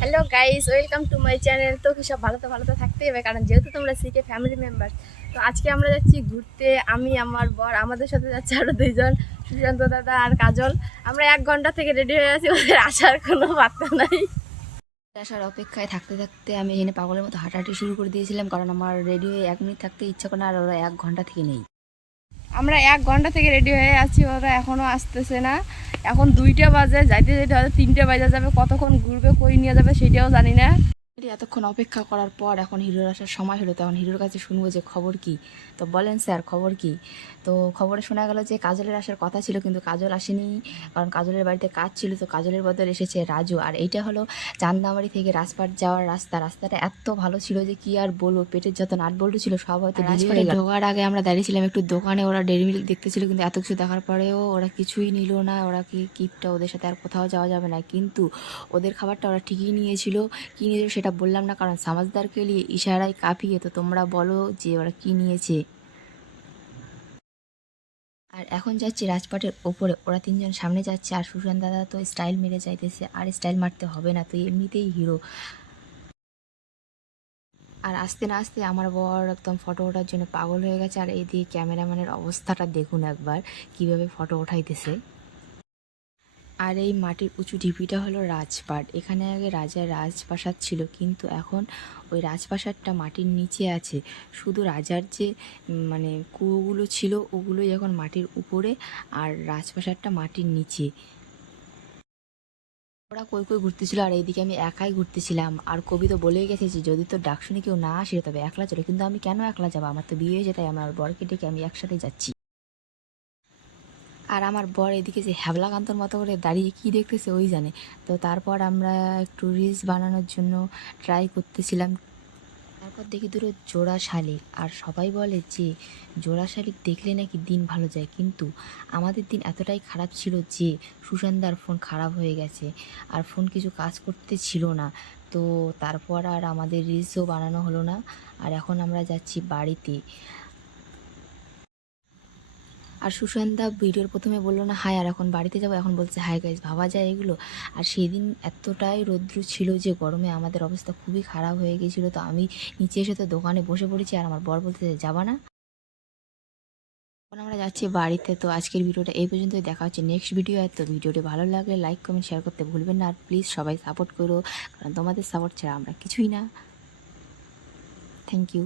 Hello guys, welcome to my channel. তো কি সব ভালো তো থাকতেই হবে, কারণ যেহেতু তোমরা সিকে ফ্যামিলি মেম্বার। তো আজকে আমরা যাচ্ছি ঘুরতে। আমি, আমার বর, আমাদের সাথে যাচ্ছে আরও দুইজন, সুশান্ত দাদা আর কাজল। আমরা 1 ঘন্টা থেকে রেডি হয়ে আছি, ওদের আসার কোনো বার্তা নাই। আসার অপেক্ষায় থাকতে থাকতে আমি এখানে পাগলের মতো হাঁটাহাঁটি শুরু করে দিয়েছিলাম, কারণ আমার রেডি হয়ে 1 মিনিট থাকতে ইচ্ছা করে না, আর ওরা 1 ঘন্টা থেকে নেই। আমরা 1 ঘন্টা থেকে রেডি হয়ে আছি, ওরা এখনও আসতেছে না। এখন 2টা বাজে, যাইতে যেতে হয়তো 3টে বাজে যাবে। কতক্ষণ ঘুরবে, কই নিয়ে যাবে সেটাও জানি না। এতক্ষণ অপেক্ষা করার পর এখন হিরোর আসার সময় হলো, তখন হিরোর কাছে শুনবো যে খবর কি। তো বলেন স্যার, খবর কি? তো খবরে শোনা গেল যে কাজলের আসার কথা ছিল, কিন্তু কাজল আসেনি, কারণ কাজলের বাড়িতে কাজ ছিল। তো কাজলের বদলে এসেছে রাজু। আর এইটা হলো চান্দামারি থেকে রাজপাট যাওয়ার রাস্তাটা এত ভালো ছিল যে কি আর বলবো, পেটের যত নাট বল্টু ছিল সব হয়তো রাজপাটে ঢোকার আগে আমরা দাঁড়িয়েছিলাম একটু দোকানে, ওরা ডেরি মিল্ক দেখতেছিল, কিন্তু এত কিছু দেখার পরেও ওরা কিছুই নিল না। ওরা কিপটা, ওদের সাথে আর কোথাও যাওয়া যাবে না। কিন্তু ওদের খাবারটা ওরা ঠিকই নিয়েছিল। কী নিয়েছিল সেটা বললাম না, কারণ সমাজদারকে নিয়ে ইশারায় কাঁপিয়ে। তো তোমরা বলো যে ওরা কি নিয়েছে। আর এখন যাচ্ছে রাজপাটের ওপরে, ওরা 3জন সামনে যাচ্ছে, আর সুশান্ত দাদা তো স্টাইল মেরে যাইতেছে। আর স্টাইল মারতে হবে না, তো এমনিতেই হিরো। আর আসতে না আসতে আমার বর একদম ফটো ওঠার জন্য পাগল হয়ে গেছে। আর এই দিয়ে ক্যামেরাম্যানের অবস্থাটা দেখুন একবার, কিভাবে ফটো ওঠাইতেছে। আর এই মাটির উঁচু ঢিপিটা হলো রাজপাট। এখানে আগে রাজার রাজপ্রাসাদ ছিল, কিন্তু এখন ওই রাজপ্রাসাদটা মাটির নিচে আছে। শুধু রাজার যে মানে কুয়োগুলো ছিল ওগুলোই এখন মাটির উপরে, আর রাজপ্রাসাদটা মাটির নিচে। ওরা কই কই ঘুরতেছিল, আর এইদিকে আমি একাই ঘুরতেছিলাম। আর কবি তো বলেই গেছে যে যদি তোর ডাক শুনে কেউ না আসে তবে একলা চলে, কিন্তু আমি কেন একলা যাবো? আমার তো বিয়ে হয়েছে, তাই আমার বরকে ডেকে আমি একসাথে যাচ্ছি। আর আমার বর এদিকে যে হ্যাবলাকান্তর মতো করে দাঁড়িয়ে কী দেখতেছে ওই জানে। তো তারপর আমরা একটু রিলস বানানোর জন্য ট্রাই করতেছিলাম। তারপর দেখি দুটো জোড়া শালিক, আর সবাই বলে যে জোড়া শালিক দেখলে নাকি দিন ভালো যায়। কিন্তু আমাদের দিন এতটাই খারাপ ছিল যে সুশান্তার ফোন খারাপ হয়ে গেছে, আর ফোন কিছু কাজ করতে ছিল না। তো তারপর আর আমাদের রিলসও বানানো হলো না। আর এখন আমরা যাচ্ছি বাড়িতে। আর সুশান্ত ভিডিওর প্রথমে বললো না হাই, আর এখন বাড়িতে যাবো, এখন বলছে হাই গাইজ। ভাবা যায় এগুলো? আর সেদিন এতটাই রৌদ্র ছিল যে গরমে আমাদের অবস্থা খুবই খারাপ হয়ে গিয়েছিলো। তো আমি নিচে এসে তো দোকানে বসে পড়েছি, আর আমার বর বলতে যাবা না। এখন আমরা যাচ্ছি বাড়িতে। তো আজকের ভিডিওটা এই পর্যন্তই, দেখা হচ্ছে নেক্সট ভিডিও। তো ভিডিওটি ভালো লাগলে লাইক কমেন্ট শেয়ার করতে ভুলবেন না। আর প্লিজ সবাই সাপোর্ট করো, কারণ তোমাদের সাপোর্ট ছাড়া আমরা কিছুই না। Thank you.